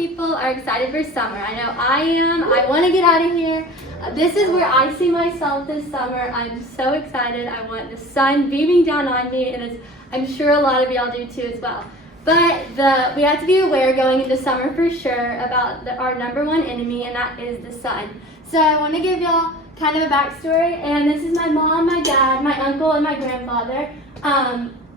people are excited for summer. I know I am. I want to get out of here. This is where I see myself this summer. I'm so excited. I want the sun beaming down on me, and I'm sure a lot of y'all do too as well. But we have to be aware going into summer for sure about our number one enemy, and that is the sun. So I want to give y'all kind of a backstory, and this is my mom, my dad, my uncle, and my grandfather.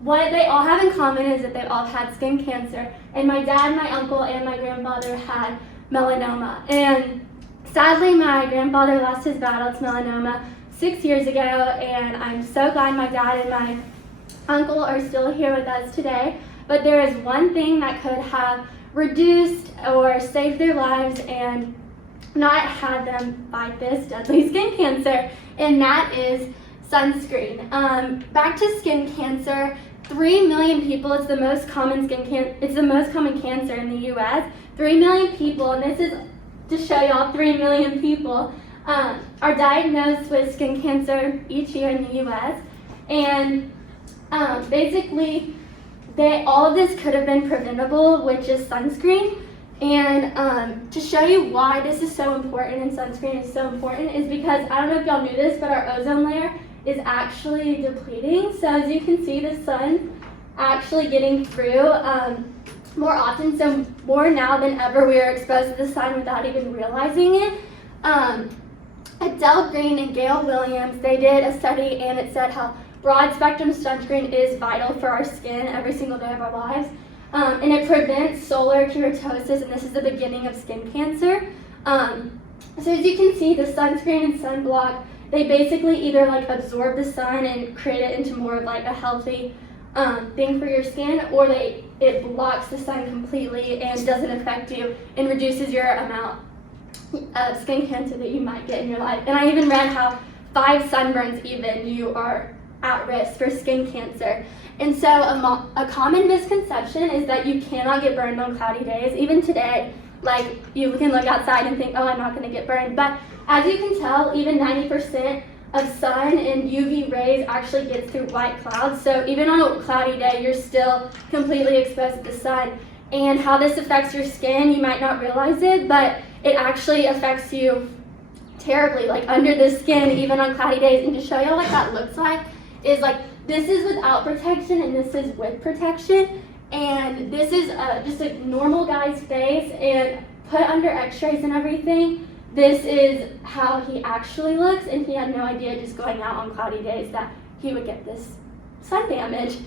What they all have in common is that they all had skin cancer, and my dad, my uncle, and my grandfather had melanoma. And sadly, my grandfather lost his battle to melanoma 6 years ago, and I'm so glad my dad and my uncle are still here with us today. But there is one thing that could have reduced or saved their lives and not had them fight this deadly skin cancer, and that is sunscreen. Back to skin cancer, 3 million people, it's the most common cancer in the US. 3 million people, and this is to show y'all 3 million people are diagnosed with skin cancer each year in the US. And basically, all of this could have been preventable with just sunscreen. And to show you why this is so important and sunscreen is so important is because, I don't know if y'all knew this, but our ozone layer is actually depleting. So as you can see, the sun's actually getting through more often. So more now than ever, we are exposed to the sun without even realizing it. Adele Green and Gail Williams, they did a study, and it said how broad spectrum sunscreen is vital for our skin every single day of our lives. And it prevents solar keratosis, and this is the beginning of skin cancer. So as you can see, the sunscreen and sunblock, they basically either like absorb the sun and create it into more of like a healthy thing for your skin, or it blocks the sun completely and doesn't affect you and reduces your amount of skin cancer that you might get in your life. And I even read how 5 sunburns even you are at risk for skin cancer. And so a common misconception is that you cannot get burned on cloudy days. Even today, like you can look outside and think, oh, I'm not going to get burned. But as you can tell, even 90% of sun and UV rays actually get through white clouds. So even on a cloudy day, you're still completely exposed to the sun. And how this affects your skin, you might not realize it, but it actually affects you terribly, like under the skin, even on cloudy days. And to show you what that looks like is like, this is without protection and this is with protection. And this is just a normal guy's face, and put under x-rays and everything, this is how he actually looks, and he had no idea just going out on cloudy days that he would get this sun damage.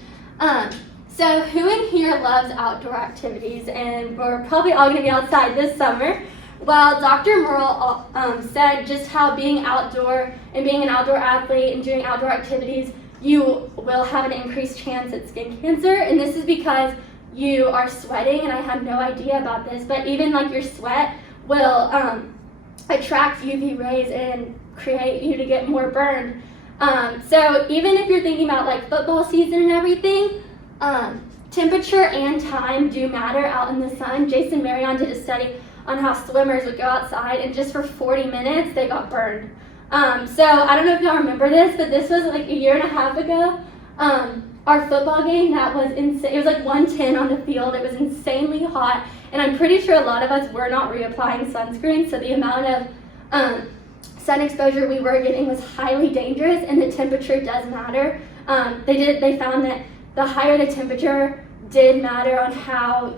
So who in here loves outdoor activities? And we're probably all gonna be outside this summer. Well, Dr. Merle said just how being outdoor and being an outdoor athlete and doing outdoor activities, you will have an increased chance at skin cancer, and this is because you are sweating, and I had no idea about this, but even like your sweat will attract UV rays and create you to get more burned. So even if you're thinking about like football season and everything, temperature and time do matter out in the sun. Jason Marion did a study on how swimmers would go outside, and just for 40 minutes they got burned. So I don't know if y'all remember this, but this was like a year and a half ago. Our football game, that was insane. It was like 110 on the field. It was insanely hot, and I'm pretty sure a lot of us were not reapplying sunscreen, so the amount of sun exposure we were getting was highly dangerous, and the temperature does matter. They found that the higher the temperature did matter on how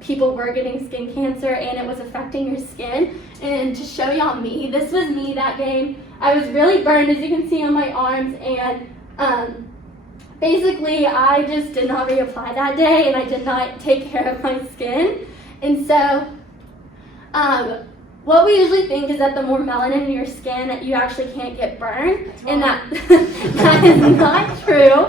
people were getting skin cancer, and it was affecting your skin. And to show y'all me, this was me that game. I was really burned, as you can see on my arms, and basically I just did not reapply that day, and I did not take care of my skin. And so what we usually think is that the more melanin in your skin, that you actually can't get burned, and that is not true.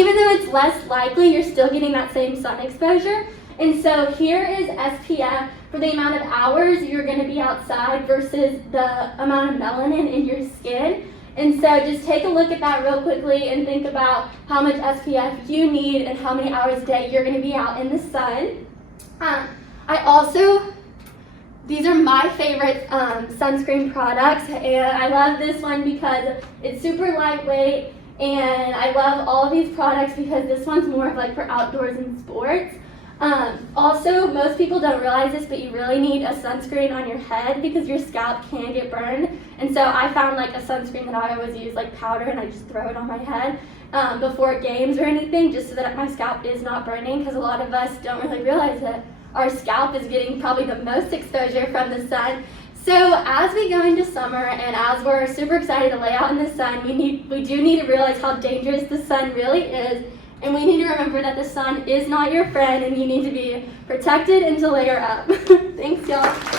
Even though it's less likely, you're still getting that same sun exposure. And so here is SPF for the amount of hours you're going to be outside versus the amount of melanin in your skin. And so just take a look at that real quickly and think about how much SPF you need and how many hours a day you're going to be out in the sun. These are my favorite sunscreen products, and I love this one because it's super lightweight, and I love all of these products because this one's more of like for outdoors and sports. Also, most people don't realize this, but you really need a sunscreen on your head because your scalp can get burned. And so I found like a sunscreen that I always use, like powder, and I just throw it on my head before games or anything, just so that my scalp is not burning, because a lot of us don't really realize that our scalp is getting probably the most exposure from the sun. So as we go into summer and as we're super excited to lay out in the sun, we do need to realize how dangerous the sun really is. And we need to remember that the sun is not your friend, and you need to be protected and to layer up. Thanks, y'all.